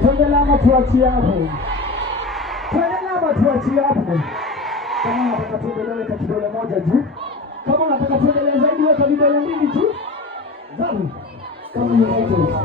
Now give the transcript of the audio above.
Tuendelea tuachie hapo. Tuendelea tuachie hapo. Kama unataka tuendelee weka kidole moja juu. Kama unataka tuendelee zaidi weka vidole mbili juu. Zamu. Kama ni moto.